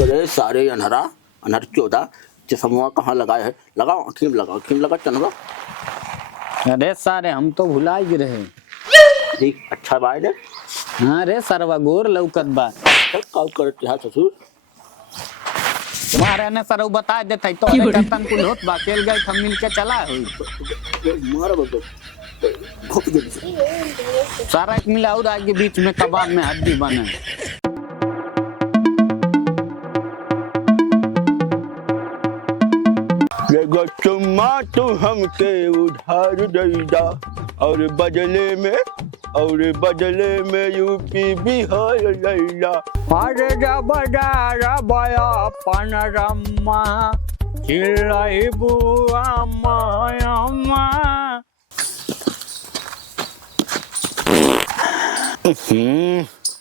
अरे सारे अनहरा अनहर चौदह चश्मा कहाँ लगाए है, लगाओ आँखी में लगा चनवा। अरे सारे हम तो भुला ही रहे। देख अच्छा बात है। हाँ रे सरवा गोर लौकत बा। कब करते हैं ससुर तुम्हारे ने सरव बता देते तो अरे कतन कुल होत बा खेल गए हम मिल के चला हुई मारा बदो घोप दे सारा एक मिला और आगे बीच में कबाब में हड्डी बने। ये गो चुम्मा तू हमके उधार देदा और बदले में यूपी बिहार लैला। अरे बड़ा बया पनरम्मा चिल्लाई बुआ मायम्मा।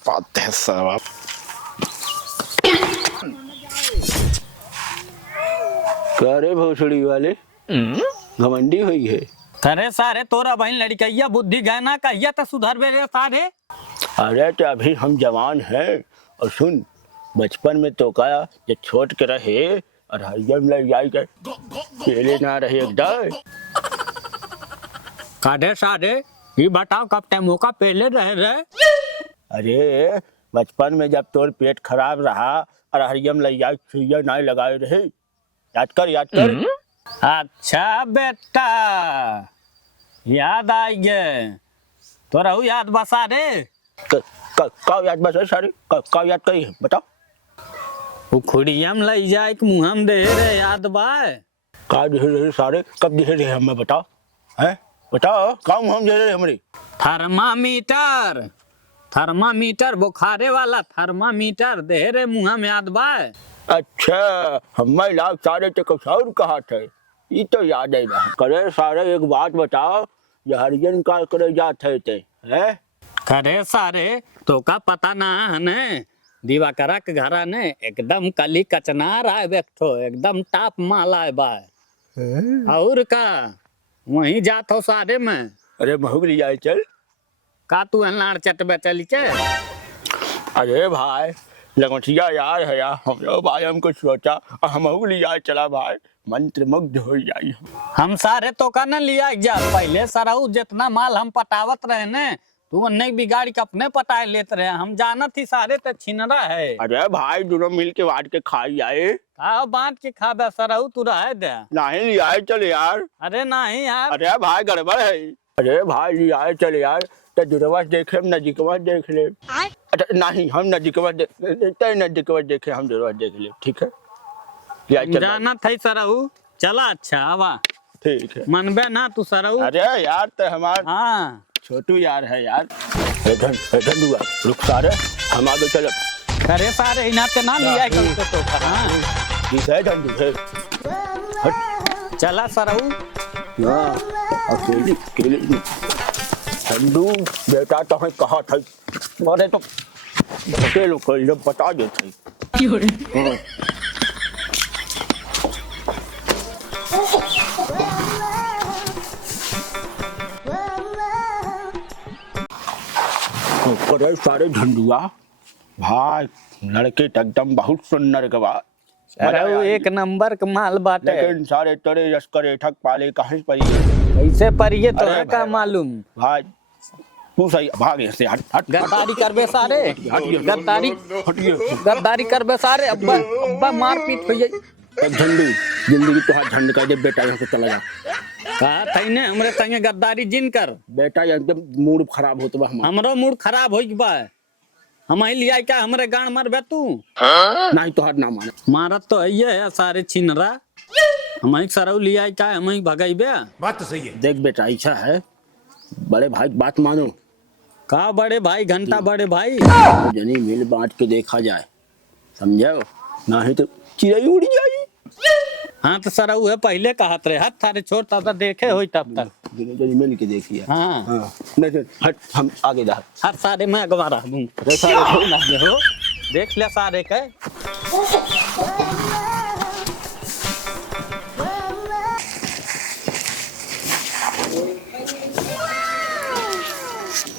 बात है सब करे भोसड़ी वाले घमंडी हुई है। अरे सारे तोरा बहन लड़कैया बुद्धि गहना कहिया तो सुधर बे सारे। अरे तो अभी हम जवान हैं और सुन बचपन में तो कहा जब छोट के रहे और हरियम लग जाए के पहले ना रहे एकदम काढ़े सारे ये बताओ कब टाइम मौका पहले रहे। अरे बचपन में जब तोर पेट खराब रहा और हरियम लग जाए सुइया नहीं लगाए रहे, याद कर। अच्छा बेटा याद आई गे तो रहू याद बसा रे। कब याद बस सारे कब याद करी है बताओ। वो खुड़ियम लई जाए कि मुहम दे रे याद बा। का दे रहे सारे कब दे रहे हमें बताओ हैं बताओ काम हम दे रहे हमारे। थर्मामीटर बुखारे वाला थर्मामीटर दे रे मुहा में याद बा। अच्छा हमें लाभ सारे तो कुछ और कहा थे ये तो याद है ना। करे सारे एक बात बताओ ये हरिजन का करे जाते थे हैं। करे सारे तो का पता ना है ने दिवाकरा के घरा ने एकदम कली कचनार आए बैठो एकदम टाप माला है बा। और का वहीं जात हो सारे में। अरे महू लिया चल का तू लाड़ चटबे चली के। अरे भाई लगमठिया यार है यार हम लोग भाई हमको सोचा और हम लिया चला भाई मंत्र मुग्ध हो जाई। हम सारे तो का न लिया जा पहले सराऊ जितना माल हम पटावत रहे ने तू नहीं बिगाड़ी के अपने पटाए लेते रहे हम जानत ही सारे तो छिनरा है। अरे भाई दोनों मिल के बांट के खाई जाए। का बांट के खाबे सराऊ तू रहे दे। नहीं लिया चल यार। अरे नहीं यार। अरे भाई गड़बड़ है। अरे भाई लिया चल यार तो दुरवा देखे नजीकवा देख ले। अच्छा नहीं हम नजीकवा देखे हम दुरवा देख ले ठीक है। जाना था सराऊ चला अच्छा आवा ठीक है मनबे ना तू सराऊ। अरे यार तो हमार हाँ छोटू यार है यार। धंधुआ रुक सारे हम आगे चलो। अरे सारे इनाते ना लिया तो हाँ ठीक है धंधु है चला सराऊ। अकेले ठंडू बेटा तो है कहा था अरे तो अकेले को बता देते। अरे सारे झंडुआ भाई लड़के एकदम बहुत सुंदर के बाद। अरे वो एक नंबर का माल बाटे लेकिन सारे तड़े यस्कर ठग पाले कहीं पर कैसे परिये तो है का मालूम भाई तू सही भाग यहाँ से हट। गद्दारी करबे सारे गद्दारी करबे सारे अब्बा मार पीट हो जाई। झंडू जिंदगी तो झंड कर दे बेटा यहाँ से चला जा। कहा थई ने हमरे संगे गद्दारी जिन कर बेटा एकदम मूड खराब होत बा हमरो मूड खराब होई बा। हम ही लिया क्या हमरे गांड मरबे तू नहीं तो हर ना माने मारत तो ये है सारे छिनरा हम ही सरऊ लिया क्या हम ही भगाइबे। बात तो सही है। देख बेटा ऐसा है बड़े भाई बात मानो। का बड़े भाई घंटा बड़े भाई जनी मिल बांट के देखा जाए समझो नहीं तो चिड़ै उड़ जाए। हाँ तो सराऊ है पहले कहत रहे हाथ थारे छोड़ता था देखे होई तब तक जनी मिल के देखिए। हाँ नहीं हट हम आगे जा हर सारे मैं अगवा रहा दूं हो देख ले सारे के।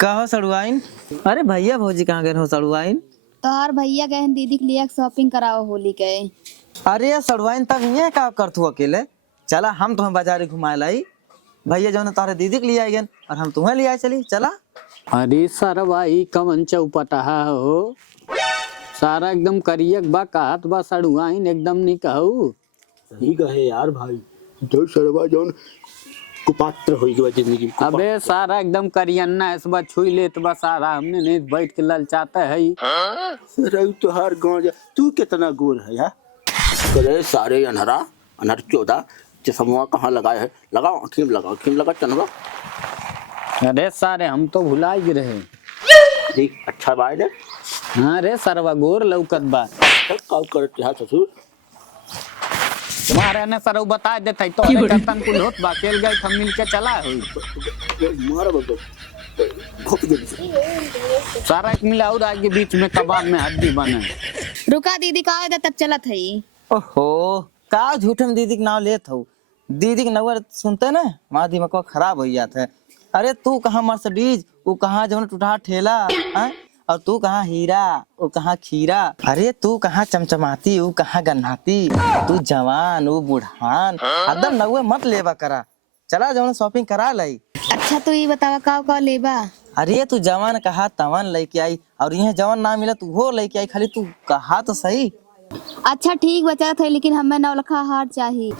कहो सड़ुआइन। अरे भैया भौजी कहाँ गए हो सड़ुआइन। तोहार भैया गए हैं दीदी के लिए शॉपिंग कराओ होली के। अरे यार सड़वाइन तक ये का कर तू अकेले। चला हम तुम्हें बाजार घुमाए लाई। भैया जो तारे दीदी के लिए आए गए और हम तुम्हें ले आए चली। चला अरे सरवाई कवन चौपटहा हो, सारा एकदम करियक बा, कहत बा सड़ुआइन एकदम नहीं कहू। सही कहे यार भाई, जो सरवा जौन कुपात्र होई गवा जिंदगी में। अबे सारा एकदम करियन्ना है, इस बार छुई लेत बा सारा, हमने नहीं बैठ के ललचाता है। सर तो हर गांव जा, तू कितना गोर है यार। करे सारे अनहर चौदह चश्मा कहाँ लगाए है, लगाओ आँखी में लगाओ, आँखी में लगा चनवा। अरे सारे हम तो भुला ही रहे। देख अच्छा बाय ने। हाँ रे सरवा गोर लौकत बा। काम करते हैं ससुर। तुम्हारे ने सरऊ बता देते तो कतन कुल होत बा, खेल गए हम मिल के चला हुई। मारा बतो घोप दे सारा एक मिला और आगे बीच में कबाब में हड्डी बने। रुका दीदी का आवे तब चलत है। ओहो का झूठे में दीदी के नाम लेत हो। दीदी के नंबर सुनते ना वहाँ दिमाग खराब हो जाता है। अरे तू कहाँ मर्सिडीज, वो कहाँ जो टूटा ठेला है? और तू कहाँ हीरा, वो कहाँ खीरा। अरे तू कहाँ चमचमाती, वो कहाँ गन्नाती। तू जवान वो बुढ़ान, एकदम नवे मत लेवा करा। चला जवन शॉपिंग करा लाई। अच्छा तो ये बतावा का लेबा। अरे तू जवान कहा तवन लेके आई, और यह जवान ना मिला तू वो लेके आई। खाली तू कहा तो सही। अच्छा ठीक बचा था, लेकिन हमें 9 लाख हार चाहिए।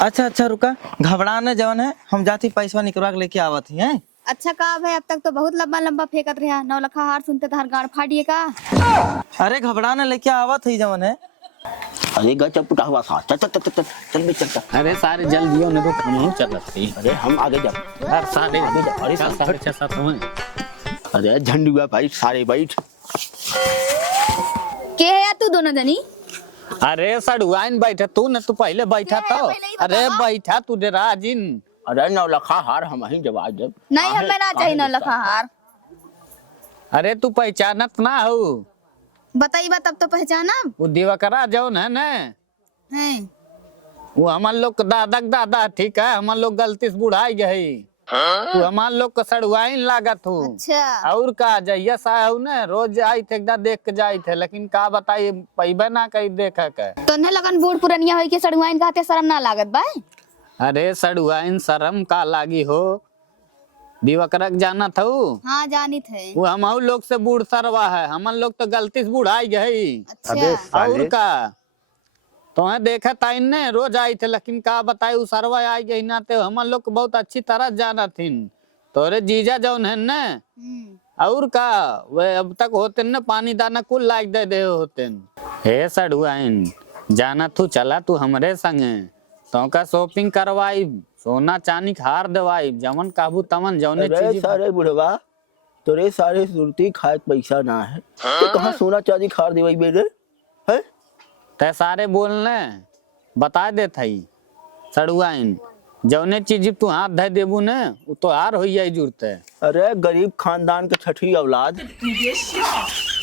अच्छा रुका, घबराने जवन है, हम जाती पैसा निकलवा के लेके आवत ही हैं। अच्छा का भाई, अब तक तो बहुत लंबा फेंकत रहा। 9 लाख हार सुनते तो हर गाड़ फाड़िए का। अरे घबराने लेके आवत ही जवन है। अरे गजब पुटा हुआ सा। चल चल चल चल चल बे चल। अरे सारे जल्दियों ने तो हम चलत थी। अरे हम आगे जा। हर सारे आगे जा। अरे सारे 6-7 हुए। अरे झंडुआ भाई सारे बैठ। के है या तू दोनों जनी? अरे सड़ुआइन बैठा तू न, तू पहले बैठा तो। अरे बैठा तू राजिन। अरे 9 लाख हार हम ही जवाब जब। नहीं हमें ना चाहिए 9 लाख हार। अरे तू पहचानत ना हो। बताइए तब तो पहचाना। वो दिवाकरा जौन है ना, हैं वो हमार लोग दादा ठीक है, हमार लोग गलती से बुढ़ाई गई। तू हमार लोग को सड़ुआइन लागत हो। अच्छा और का जहिया साहू ने रोज आई थे, एकदा देख के जाई थे, लेकिन का बताई पैबे ना कहीं देखा के। तो ने लगन बूढ़ पुरनिया होई के सड़ुआइन कहते शर्म ना लागत बा। अरे सड़ुआइन शर्म का लागी हो। दिवाकरक जाना था हाँ जानी थे। वो हम लोग से बूढ़ सरवा है, हम लोग तो गलती से बुढ़ाई गई। अच्छा और का तो देखा ताइन ने रोज आई थे, लेकिन का बताई वो सरवा आई गई ना, तो हम लोग को बहुत अच्छी तरह जाना थी। तोरे जीजा जौन है न, और का वे अब तक होते न पानी दाना कुल लाइक दे होते। हे सड़ुआइन जाना तू, चला तू हमरे संगे, तो का शॉपिंग करवाई, सोना चांदी हार दवाई, जमन काबू तमन जौने चीज। सारे बुढ़वा तोरे सारे सुरती खाए पैसा ना है, तो कहाँ सोना चांदी खार देवाई बेरे है? ते सारे बोलने बता दे थई सड़ुआइन, जौने चीज तू हाथ धे देबू ने वो तो हार हो जाई जुड़ते। अरे गरीब खानदान के छठी औलाद।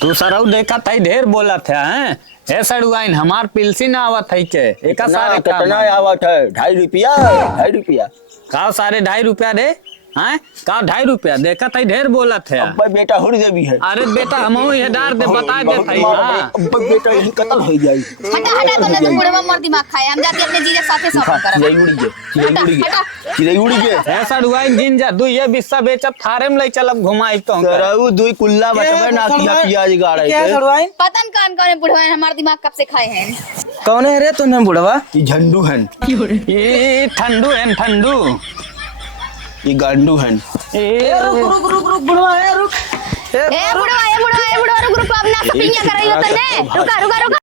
तू सरऊ देखा थई ढेर बोला था हैं। ए सड़ुआइन हमार पिलसी ना आवत है के एका सारे कितना आवत है? 2.5 रुपया 2.5 रुपया का सारे 2.5 रुपया दे हैं का 2.5 रुपया देखा थई ढेर बोला थे। अब बेटा हुर देवी है। अरे बेटा हमहू ये डार दे बता दे थई। हां अब बेटा यही कत्ल हो जाई। हटा तो ने बुढ़वा मर दिमाग खाए। हम जाके अपने जीजा साथे शॉपिंग करब। चिड़ै उड़ी गे ए सड़ुआइन जिन जा दू ये बिस्सा बेचब थारे में ले चलब घुमाई तो। सरऊ दुई कुल्ला बटवे ना किया पियाज गाड़े क्या के। सड़वाइन पतन कान बुढ़वा हमार दिमाग कब से खाए हैं। कौन है रे तूने बुढ़वा? ये झंडू हन, ये ठंडू है ठंडू, ये गांडू हन। रुक बुढ़वा रुक। ए बुढ़वा रुक अब ना शॉपिंग कर रही हो तने। रुका